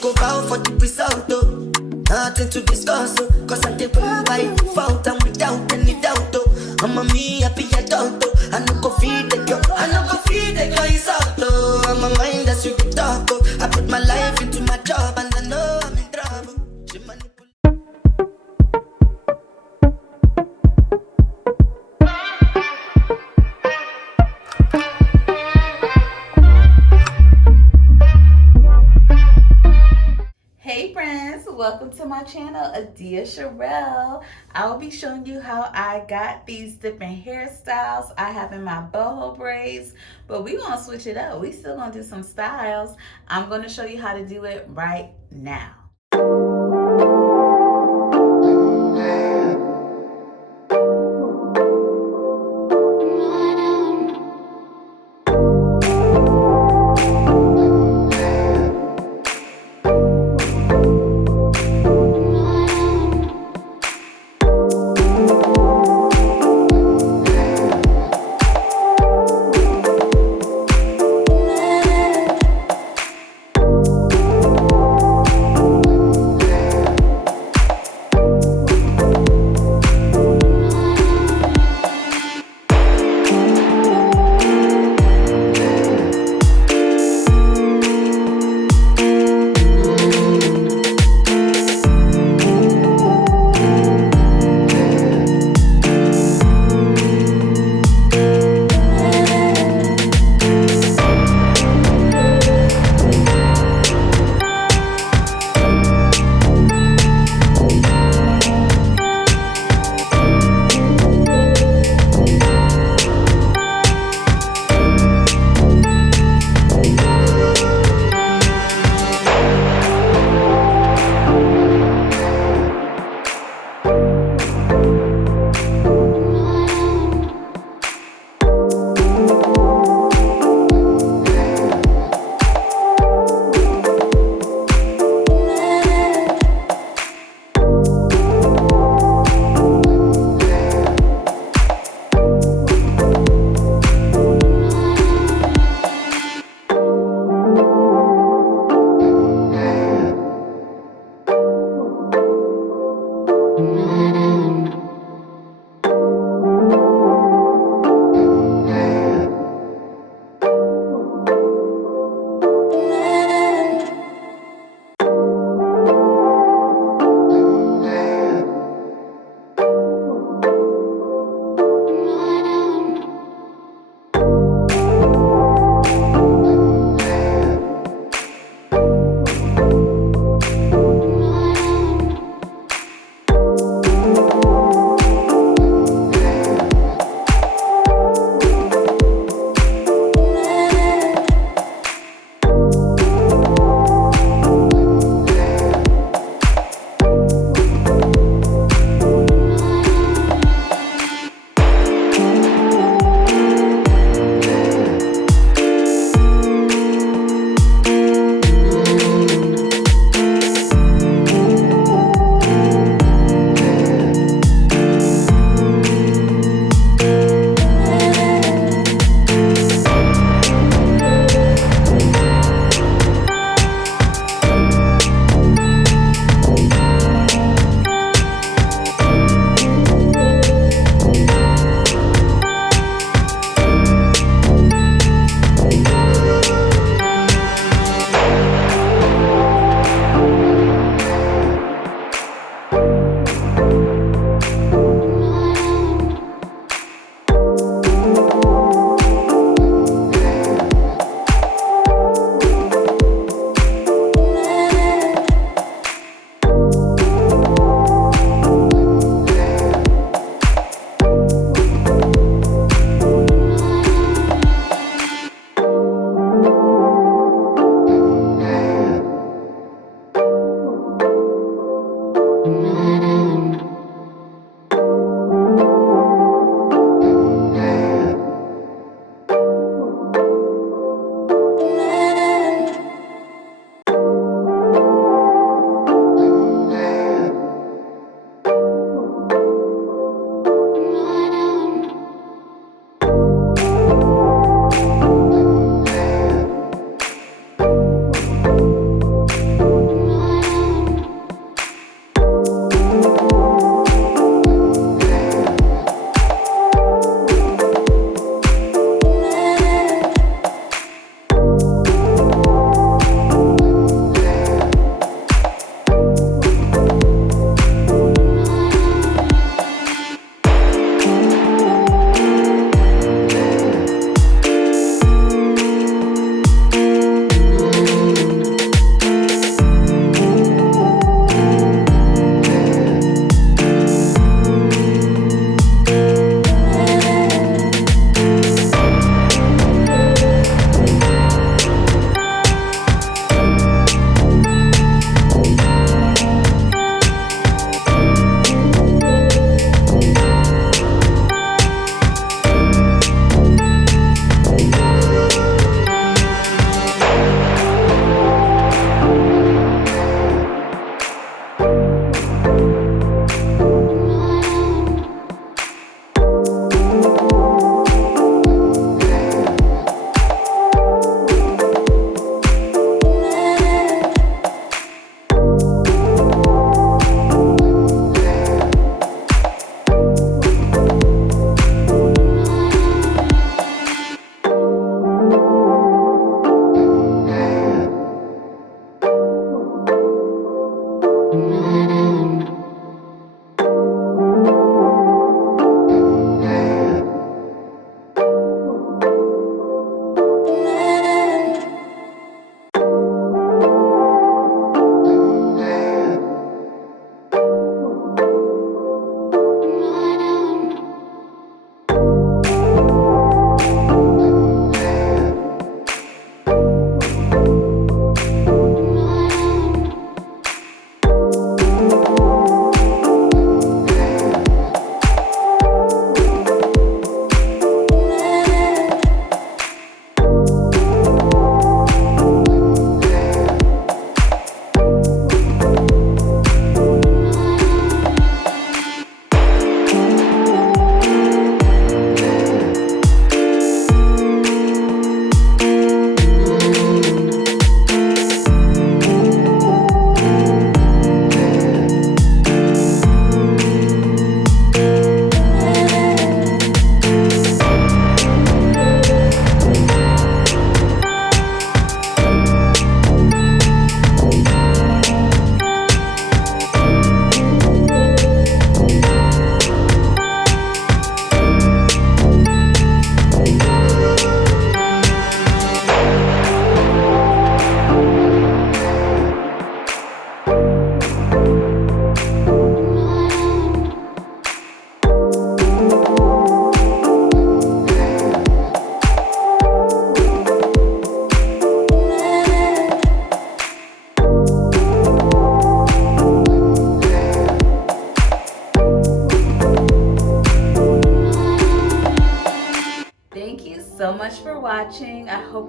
go bow for the result, oh. Nothing to discuss, oh. Cause I'm the one by default and without any doubt, oh. I'm a me happy adult, oh. I no go feed the girl, I no go feed the girl, it's out, oh. I'm a mind that's you can talk, oh. I put my life into my job and I know I'm in trouble. She manipulates. Hey friends, welcome to my channel, Adia Sherelle. I will be showing you how I got these different hairstyles I have in my boho braids, but we're gonna switch it up. We still gonna do some styles. I'm gonna show you how to do it right now.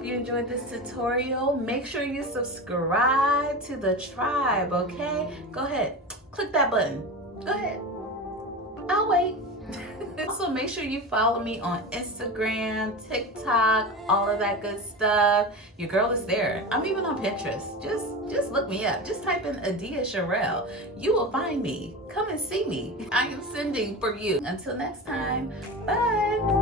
hope you enjoyed this tutorial. Make sure you subscribe to the tribe, okay? Go ahead, click that button. Go ahead. I'll wait. Also, make sure you follow me on Instagram, TikTok, all of that good stuff. Your girl is there. I'm even on Pinterest. Just look me up. Just type in Adia Sherelle. You will find me. Come and see me. I am sending for you. Until next time, bye.